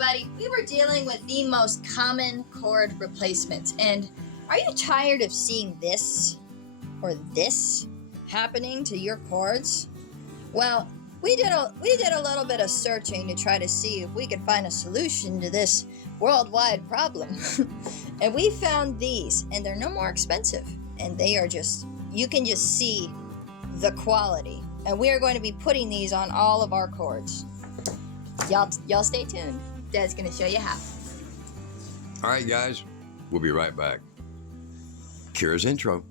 everybody, we were dealing with the most common cord replacements. And are you tired of seeing this or this happening to your cords? Well, we did a little bit of searching to try to see if we could find a solution to this worldwide problem. And we found these, and they're no more expensive. And they are just, you can just see the quality. And we are going to be putting these on all of our cords. Y'all stay tuned. Dad's going to show you how. All right, guys, we'll be right back. Kira's intro.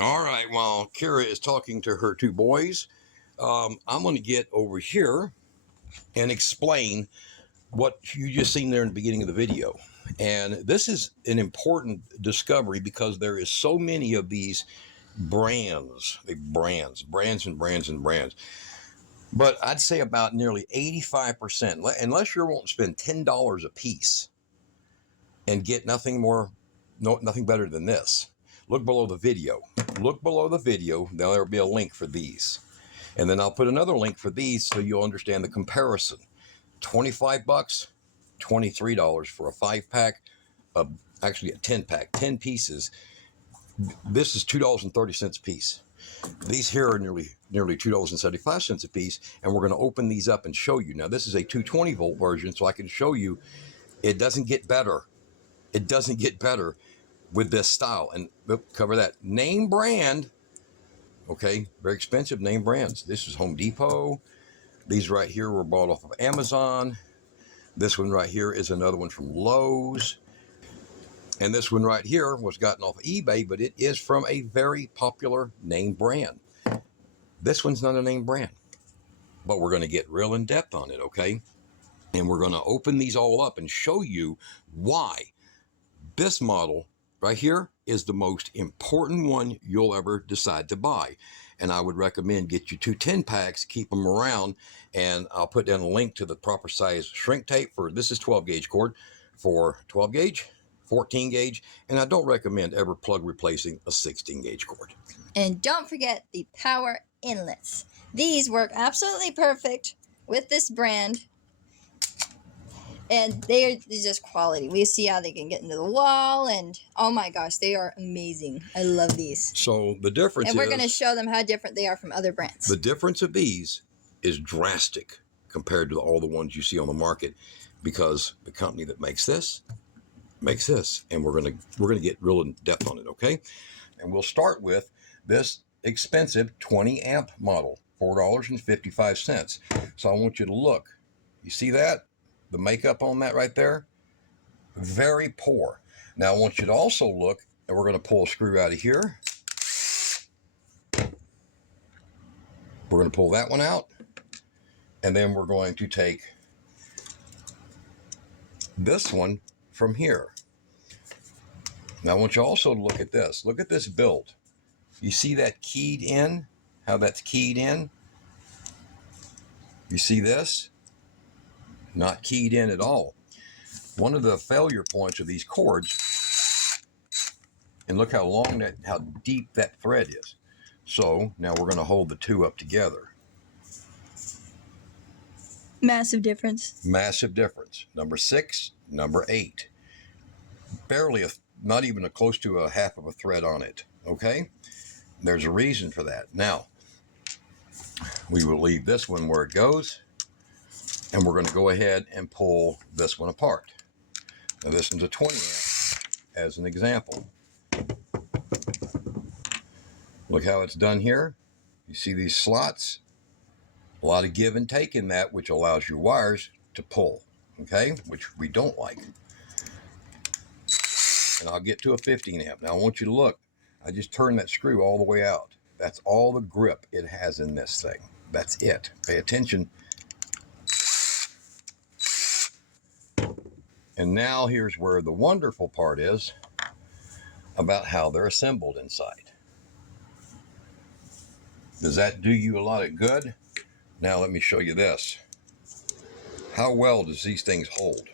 All right, while Kira is talking to her two boys, I'm going to get over here and explain what you just seen there in the beginning of the video. And this is an important discovery because there is so many of these brands. But I'd say about nearly 85%, unless you're wanting to spend $10 a piece and get nothing better than this. Look below the video. Look below the video. Now there'll be a link for these. And then I'll put another link for these so you'll understand the comparison. 25 bucks, $23 for a 5-pack, actually a 10-pack, 10 pieces. This is $2.30 a piece. These here are nearly $2.75 a piece, and we're going to open these up and show you. Now this is a 220 volt version, so I can show you it doesn't get better. It doesn't get better with this style. And cover that. Name brand, okay, very expensive name brands. This is Home Depot. These right here were bought off of Amazon. This one right here is another one from Lowe's. And this one right here was gotten off of eBay, but it is from a very popular name brand. This one's not a name brand, but we're going to get real in depth on it, okay? And we're going to open these all up and show you why this model right here is the most important one you'll ever decide to buy. And I would recommend get you 2 10-packs, keep them around, and I'll put down a link to the proper size shrink tape for, this is 12 gauge cord, for 12 gauge, 14 gauge, and I don't recommend ever plug replacing a 16 gauge cord. And don't forget the power inlets. These work absolutely perfect with this brand. And they're just quality. We see how they can get into the wall, and oh my gosh, they are amazing. I love these. So the difference is, and we're going to show them how different they are from other brands. The difference of these is drastic compared to all the ones you see on the market, because the company that makes this, and we're going to get real in depth on it, okay? And we'll start with this expensive 20 amp model, $4.55. So I want you to look. You see that? The makeup on that right there, very poor. Now I want you to also look, and we're going to pull a screw out of here. We're going to pull that one out, and then we're going to take this one from here. Now I want you also to look at this. Look at this build. You see that keyed in? How that's keyed in? You see this? Not keyed in at all. One of the failure points of these cords, and look how long how deep that thread is. So now we're going to hold the two up together. Massive difference. Massive difference. Number 6, number 8. Barely, not even close to a half of a thread on it. Okay? There's a reason for that. Now, we will leave this one where it goes. And we're going to go ahead and pull this one apart. Now this one's a 20 amp as an example. Look how it's done here. You see these slots? A lot of give and take in that, which allows your wires to pull, okay? Which we don't like. And I'll get to a 15 amp. Now I want you to look. I just turned that screw all the way out. That's all the grip it has in this thing, That's it. Pay attention. And now here's where the wonderful part is about how they're assembled inside. Does that do you a lot of good? Now let me show you this. How well does these things hold?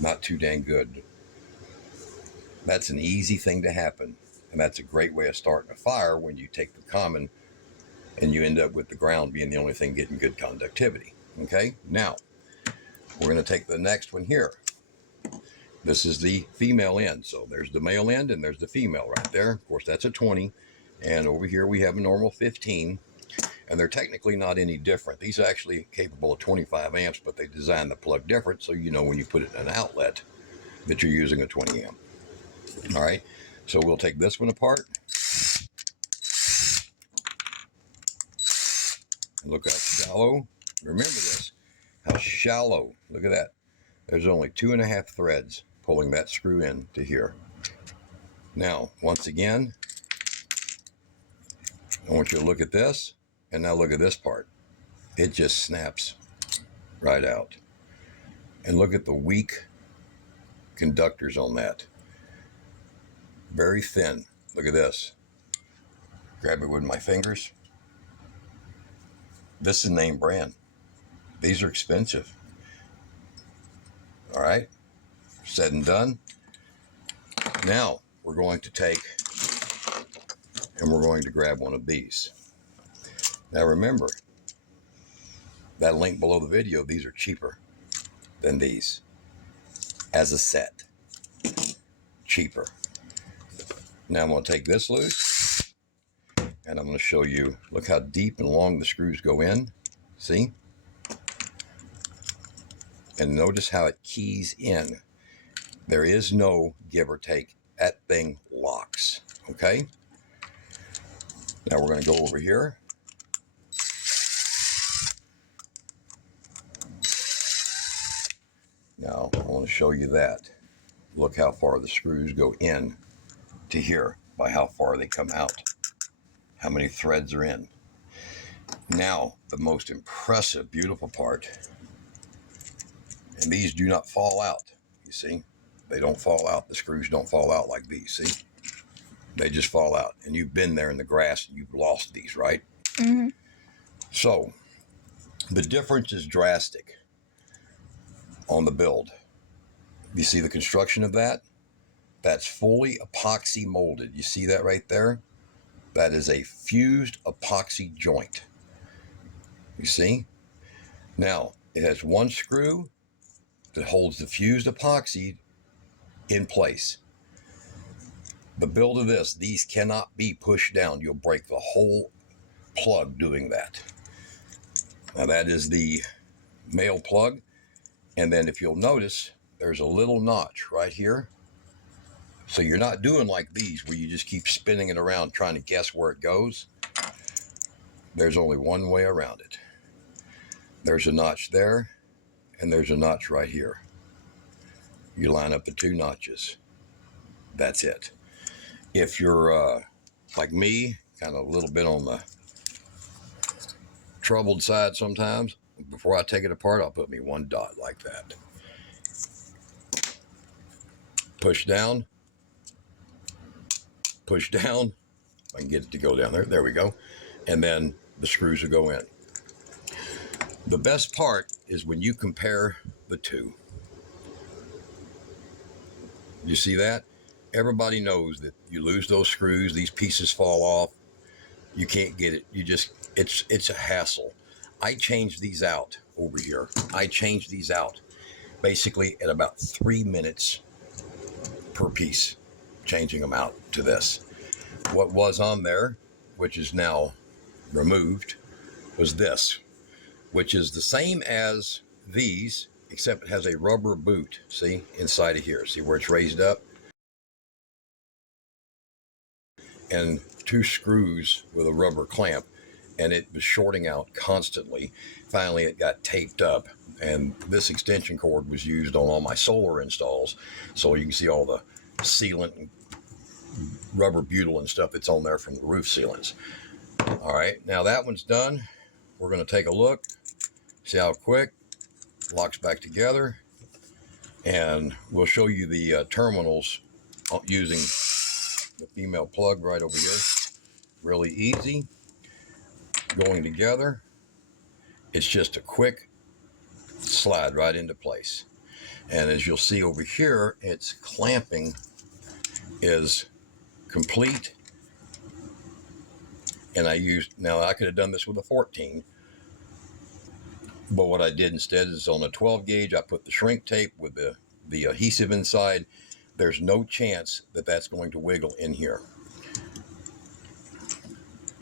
Not too dang good. That's an easy thing to happen. And that's a great way of starting a fire when you take the common and you end up with the ground being the only thing getting good conductivity. Okay, now we're going to take the next one here. This is the female end. So there's the male end and there's the female right there. Of course, that's a 20. And over here we have a normal 15. And they're technically not any different. These are actually capable of 25 amps, but they design the plug different so you know when you put it in an outlet that you're using a 20 amp. All right, so we'll take this one apart. And look how shallow. Remember this, how shallow. Look at that. There's only 2.5 threads pulling that screw in to here. Now, once again, I want you to look at this, and now look at this part. It just snaps right out. And look at the weak conductors on that. Very thin. Look at this. Grab it with my fingers. This is name brand. These are expensive. All right, said and done. Now we're going to take and we're going to grab one of these. Now remember, that link below the video, these are cheaper than these as a set. Cheaper. Now I'm going to take this loose and I'm going to show you, look how deep and long the screws go in. See? And notice how it keys in. There is no give or take. That thing locks. Okay? Now we're going to go over here. Now I want to show you that. Look how far the screws go in to here by how far they come out. How many threads are in. Now the most impressive, beautiful part. And these do not fall out. You see? They don't fall out. The screws don't fall out like these. See? They just fall out. And you've been there in the grass and you've lost these, right? Mm-hmm. So the difference is drastic on the build. You see the construction of that? That's fully epoxy molded. You see that right there? That is a fused epoxy joint. You see? Now, it has one screw that holds the fused epoxy in place. The build of this, these cannot be pushed down. You'll break the whole plug doing that. Now that is the male plug. And then if you'll notice, there's a little notch right here. So you're not doing like these where you just keep spinning it around trying to guess where it goes. There's only one way around it. There's a notch there, and there's a notch right here. You line up the two notches. That's it. If you're like me, kind of a little bit on the troubled side sometimes, before I take it apart, I'll put me one dot like that. Push down. Push down. I can get it to go down there. There we go. And then the screws will go in. The best part is when you compare the two. You see that? Everybody knows that you lose those screws, these pieces fall off. You can't get it. You just, it's a hassle. I changed these out over here. I changed these out basically at about 3 minutes per piece, changing them out to this. What was on there, which is now removed, was this, which is the same as these, except it has a rubber boot, see, inside of here. See where it's raised up? And 2 screws with a rubber clamp, and it was shorting out constantly. Finally, it got taped up, and this extension cord was used on all my solar installs. So you can see all the sealant and rubber butyl and stuff that's on there from the roof sealants. All right, now that one's done. We're going to take a look, see how quick locks back together, and we'll show you the terminals using the female plug right over here. Really easy going together. It's just a quick slide right into place. And as you'll see over here, its clamping is complete. And now I could have done this with a 14, but what I did instead is on a 12 gauge, I put the shrink tape with the adhesive inside. There's no chance that that's going to wiggle in here.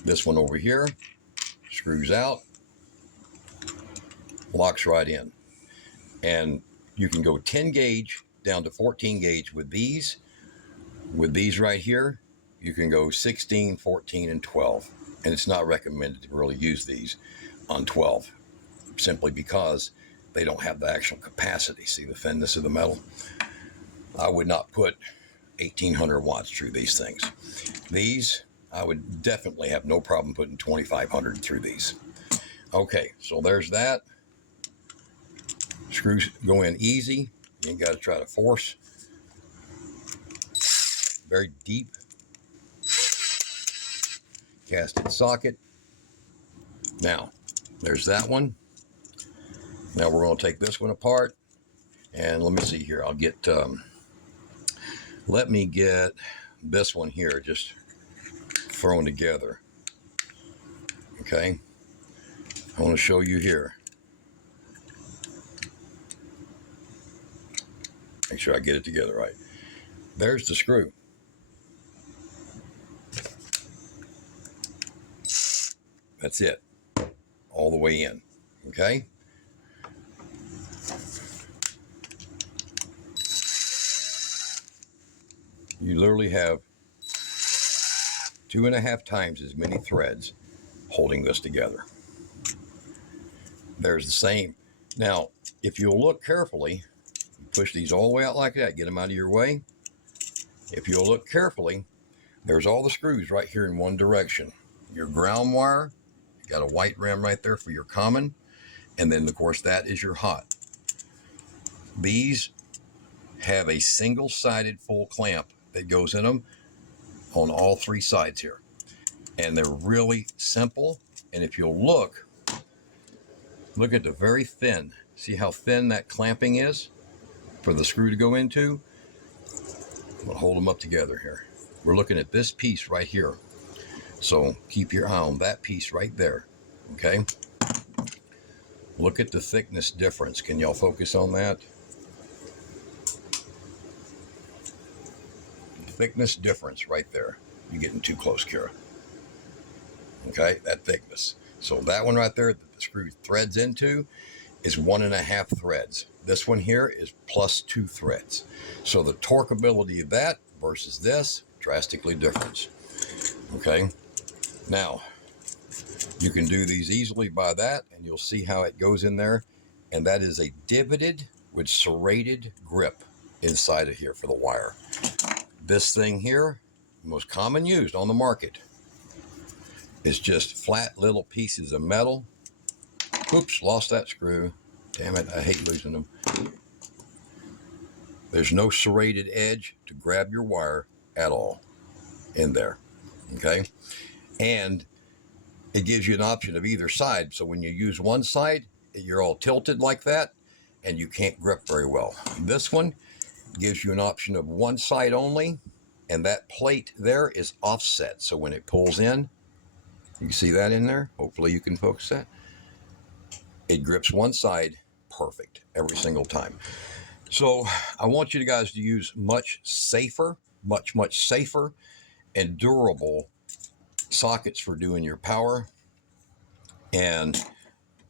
This one over here screws out, locks right in. And you can go 10 gauge down to 14 gauge with these. With these right here, you can go 16, 14, and 12. And it's not recommended to really use these on 12, simply because they don't have the actual capacity. See the thinness of the metal? I would not put 1800 watts through these things. These, I would definitely have no problem putting 2500 through these. Okay, so there's that. Screws go in easy. You ain't got to try to force. Very deep. Casted socket. Now, there's that one. Now we're going to take this one apart. And let me see here. Let me get this one here just thrown together. Okay. I want to show you here. Make sure I get it together right. There's the screw. That's it. All the way in. Okay. You literally have 2.5 times as many threads holding this together. There's the same. Now, if you'll look carefully, push these all the way out like that, get them out of your way. If you'll look carefully, there's all the screws right here in one direction. Your ground wire, you got a white rim right there for your common, and then of course that is your hot. These have a single-sided full clamp that goes in them on all 3 sides here. And they're really simple. And if you'll look at the very thin, see how thin that clamping is for the screw to go into? I'm gonna hold them up together here. We're looking at this piece right here. So keep your eye on that piece right there, okay? Look at the thickness difference. Can y'all focus on that? Thickness difference right there. You're getting too close, Kira. Okay, that thickness. So that one right there that the screw threads into is 1.5 threads. This one here is +2 threads. So the torqueability of that versus this, drastically different. Okay, now you can do these easily by that, and you'll see how it goes in there. And that is a divoted with serrated grip inside of here for the wire. This thing here, most common used on the market, is just flat little pieces of metal. Oops, lost that screw. Damn it, I hate losing them. There's no serrated edge to grab your wire at all in there, okay? And it gives you an option of either side. So when you use one side, you're all tilted like that, and you can't grip very well. This one gives you an option of one side only, and that plate there is offset. So when it pulls in, you see that in there? Hopefully you can focus that. It grips one side perfect every single time. So I want you guys to use much safer and durable sockets for doing your power. And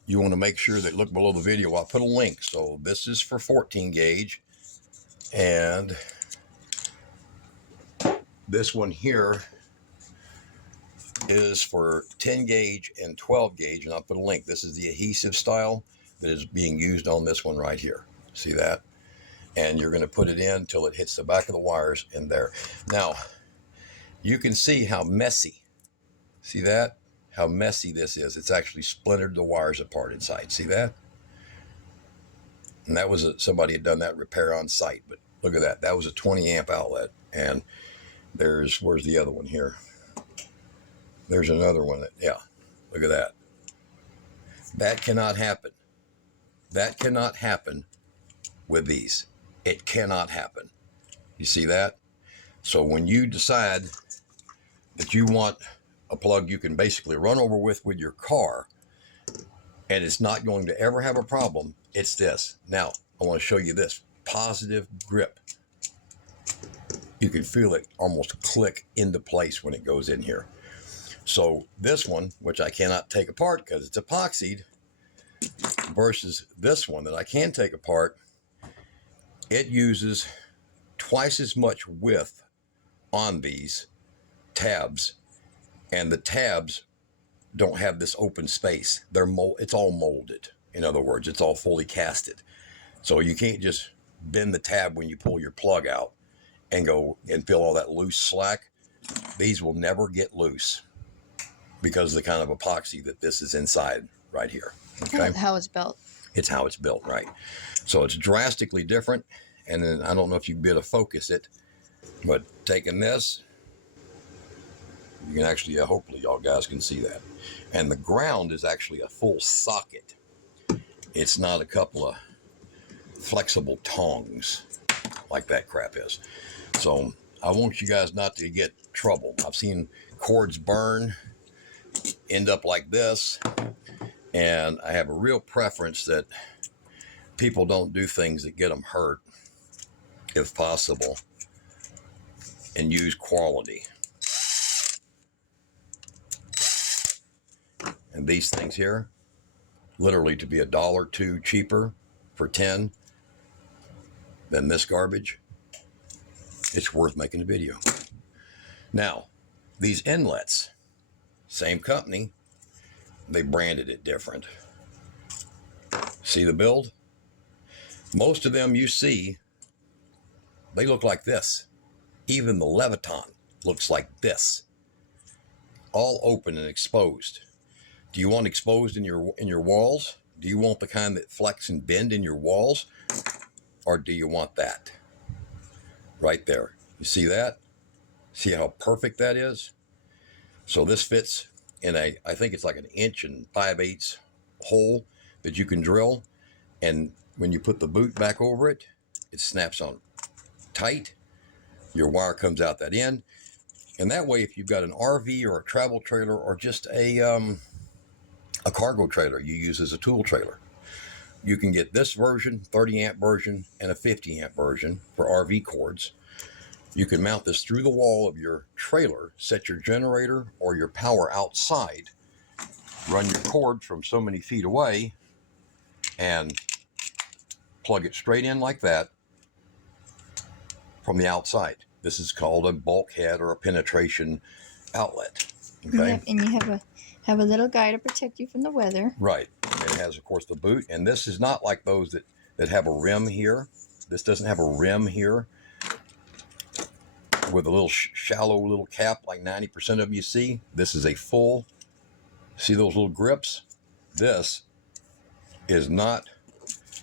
you want to make sure that, look below the video, I'll put a link. So this is for 14 gauge. And this one here is for 10 gauge and 12 gauge. And I'll put a link. This is the adhesive style that is being used on this one right here. See that? and you're going to put it in until it hits the back of the wires in there. Now, you can see how messy, see that? How messy this is. It's actually splintered the wires apart inside. See that? And that was somebody had done that repair on site. But look at that. That was a 20 amp outlet. And where's the other one here? There's another one that, yeah, look at that. That cannot happen. That cannot happen with these. It cannot happen. You see that? So when you decide that you want a plug you can basically run over with your car, and it's not going to ever have a problem, it's this. Now, I want to show you this. Positive grip. You can feel it almost click into place when it goes in here. So this one, which I cannot take apart because it's epoxied, versus this one that I can take apart, it uses twice as much width on these tabs, and the tabs don't have this open space. It's all molded. In other words, it's all fully casted. So you can't just bend the tab when you pull your plug out and go and feel all that loose slack. These will never get loose because of the kind of epoxy that this is inside right here. Okay? How it's built. It's how it's built, right? So it's drastically different. And then I don't know if you'd be able to focus it, but taking this, you can actually, hopefully y'all guys can see that. And the ground is actually a full socket. It's not a couple of flexible tongs like that crap is. So I want you guys not to get trouble. I've seen cords burn, end up like this, and I have a real preference that people don't do things that get them hurt, if possible, and use quality. And these things here, literally to be $1 or $2 cheaper for 10 than this garbage, it's worth making a video. Now, these inlets, same company, they branded it different. See the build? Most of them you see, they look like this. Even the Leviton looks like this. All open and exposed. Do you want exposed in your walls? Do you want the kind that flex and bend in your walls? Or do you want that? Right there. You see that? See how perfect that is? So this fits in I think it's like 1 5/8 inch hole that you can drill. And when you put the boot back over it, it snaps on tight. Your wire comes out that end. And that way, if you've got an RV or a travel trailer or just a cargo trailer you use as a tool trailer, you can get this version, 30 amp version, and a 50 amp version for RV cords. You can mount this through the wall of your trailer, set your generator or your power outside, run your cord from so many feet away, and plug it straight in like that from the outside. This is called a bulkhead or a penetration outlet. Okay. And you have a little guy to protect you from the weather. Right. It has, of course, the boot. And this is not like those that have a rim here. This doesn't have a rim here with a little shallow little cap like 90% of them you see. This is a full, see those little grips? This is not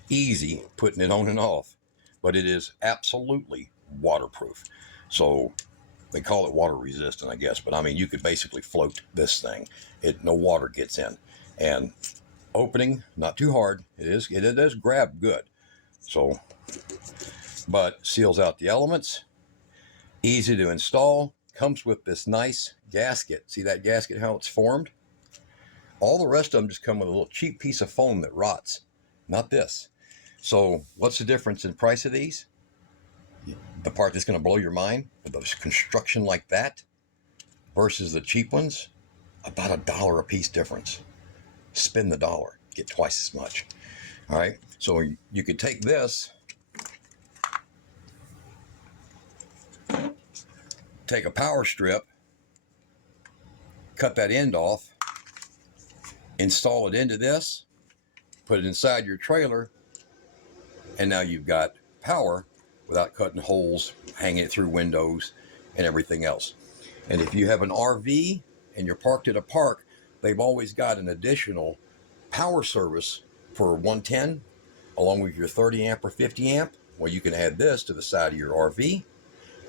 easy putting it on and off, but it is absolutely waterproof. So they call it water resistant, I guess, but I mean, you could basically float this thing. No water gets in. And opening, not too hard. It does grab good. So, but seals out the elements, easy to install, comes with this nice gasket. See that gasket, how it's formed? All the rest of them just come with a little cheap piece of foam that rots, not this. So what's the difference in price of these? The part that's going to blow your mind with a construction like that versus the cheap ones, about $1 a piece difference. Spend the dollar, get twice as much. All right, so you could take this, take a power strip, cut that end off, install it into this, put it inside your trailer, and now you've got power without cutting holes, hanging it through windows, and everything else. And if you have an RV and you're parked at a park, they've always got an additional power service for 110 along with your 30 amp or 50 amp. Well, you can add this to the side of your RV,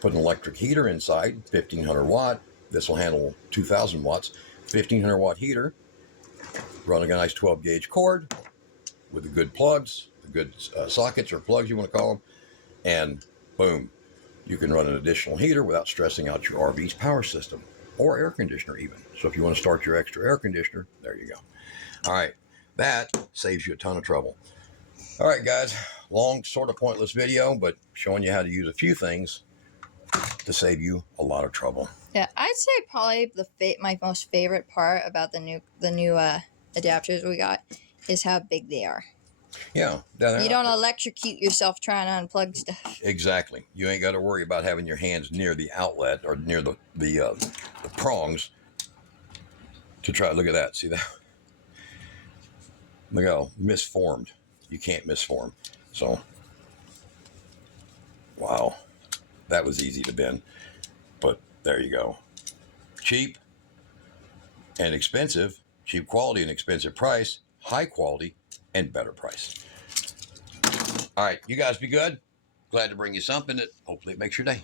put an electric heater inside, 1500 watt. This will handle 2000 watts, 1500 watt heater, running a nice 12 gauge cord with the good plugs, the good sockets or plugs you want to call them, and boom, you can run an additional heater without stressing out your RV's power system or air conditioner even. So if you want to start your extra air conditioner, there you go. All right, that saves you a ton of trouble. All right, guys, long, sort of pointless video, but showing you how to use a few things to save you a lot of trouble. Yeah, I'd say probably my most favorite part about the new adapters we got is how big they are. Yeah. You don't electrocute yourself trying to unplug stuff. Exactly. You ain't got to worry about having your hands near the outlet or near the prongs to try. Look at that. See that? Look how misformed. You can't misform. So, wow. That was easy to bend. But there you go. Cheap and expensive. Cheap quality and expensive price. High quality and better price. All right. You guys be good. Glad to bring you something that hopefully it makes your day.